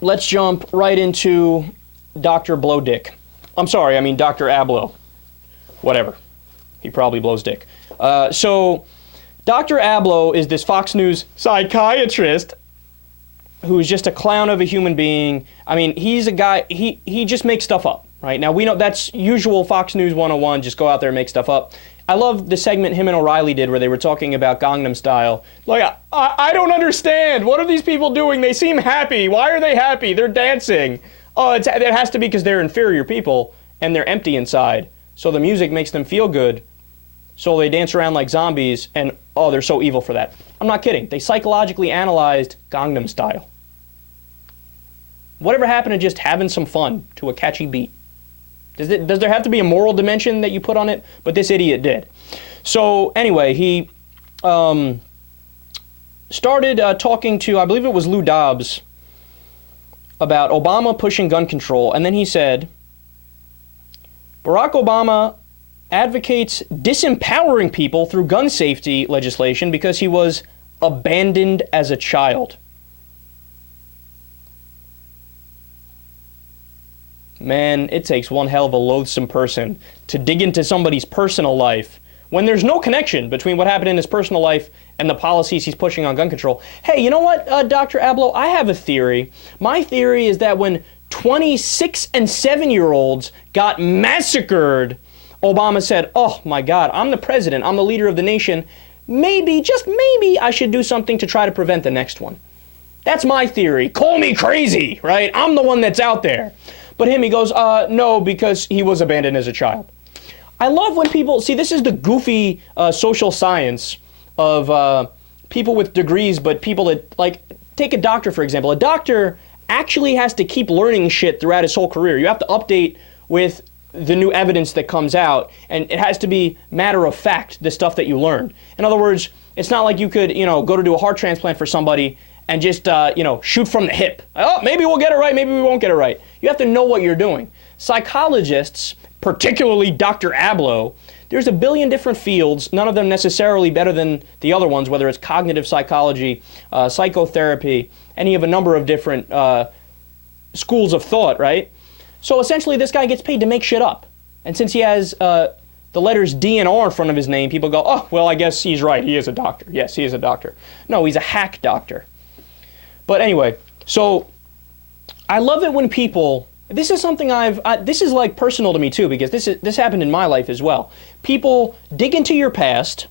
Let's jump right into Dr. Blowdick. I'm sorry, I mean Dr. Ablow. Whatever. He probably blows dick. So, Dr. Ablow is this Fox News psychiatrist who's just a clown of a human being. I mean, he's a guy, he just makes stuff up, right? Now, we know that's usual Fox News 101, just go out there and make stuff up. I love the segment him and O'Reilly did where they were talking about Gangnam Style. Like, I don't understand. What are these people doing? They seem happy. Why are they happy? They're dancing. Oh, it has to be because they're inferior people and they're empty inside. So the music makes them feel good. So they dance around like zombies and, oh, they're so evil for that. I'm not kidding. They psychologically analyzed Gangnam Style. Whatever happened to just having some fun to a catchy beat? Does there have to be a moral dimension that you put on it? But this idiot did. So anyway, he started talking to, I believe it was Lou Dobbs, about Obama pushing gun control. And then he said, Barack Obama advocates disempowering people through gun safety legislation because he was abandoned as a child. Man, it takes one hell of a loathsome person to dig into somebody's personal life when there's no connection between what happened in his personal life and the policies he's pushing on gun control. Hey, you know what, Dr. Ablow? I have a theory. My theory is that when 26 and 7-year-olds got massacred, Obama said, oh my God, I'm the president, I'm the leader of the nation. Maybe, just maybe, I should do something to try to prevent the next one. That's my theory. Call me crazy, right? I'm the one that's out there. But him, he goes, no, because he was abandoned as a child. I love when people, see, this is the goofy social science of people with degrees, but people that, like, take a doctor, for example. A doctor actually has to keep learning shit throughout his whole career. You have to update with the new evidence that comes out, and it has to be matter of fact, the stuff that you learned. In other words, it's not like you could, go to do a heart transplant for somebody and just, shoot from the hip. Oh, maybe we'll get it right, maybe we won't get it right. You have to know what you're doing. Psychologists, particularly Dr. Ablow, there's a billion different fields, none of them necessarily better than the other ones, whether it's cognitive psychology, psychotherapy, any of a number of different schools of thought, right? So essentially this guy gets paid to make shit up. And since he has the letters D and R in front of his name, people go, oh, well, I guess he's right. He is a doctor. Yes, he is a doctor. No, he's a hack doctor. But anyway, so I love it when people, this is something this is like personal to me too, because this happened in my life as well. People dig into your past,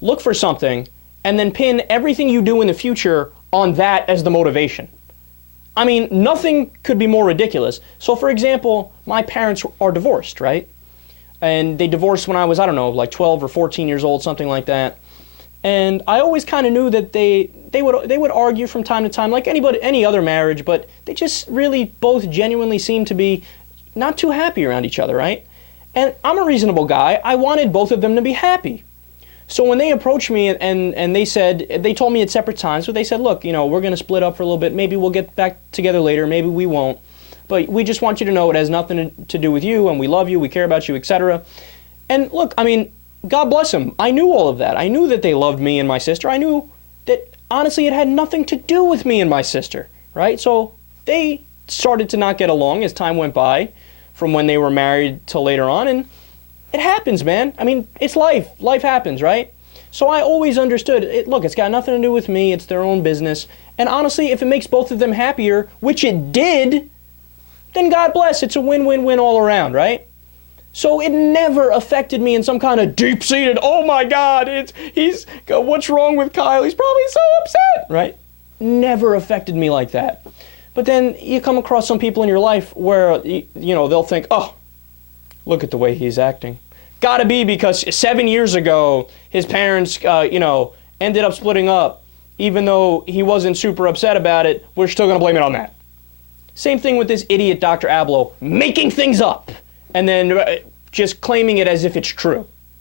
look for something, and then pin everything you do in the future on that as the motivation. I mean, nothing could be more ridiculous. So for example, my parents are divorced, right? And they divorced when I was, I don't know, like 12 or 14 years old, something like that. And I always kind of knew that they would argue from time to time, like any other marriage, but they just really both genuinely seemed to be not too happy around each other, right? And I'm a reasonable guy. I wanted both of them to be happy. So when they approached me and they told me at separate times, but they said, look, we're going to split up for a little bit. Maybe we'll get back together later. Maybe we won't. But we just want you to know it has nothing to do with you, and we love you, we care about you, etc. And look, I mean, God bless them. I knew all of that. I knew that they loved me and my sister. I knew that, honestly, it had nothing to do with me and my sister, right? So they started to not get along as time went by from when they were married till later on, and it happens, man. I mean, it's life. Life happens, right? So I always understood, look, it's got nothing to do with me. It's their own business. And honestly, if it makes both of them happier, which it did, then God bless. It's a win-win-win all around, right? So it never affected me in some kind of deep-seated, oh my God, what's wrong with Kyle? He's probably so upset, right? Never affected me like that. But then you come across some people in your life where, they'll think, oh, look at the way he's acting. Gotta be because 7 years ago, his parents, ended up splitting up. Even though he wasn't super upset about it, we're still gonna blame it on that. Same thing with this idiot Dr. Ablow, making things up and then just claiming it as if it's true.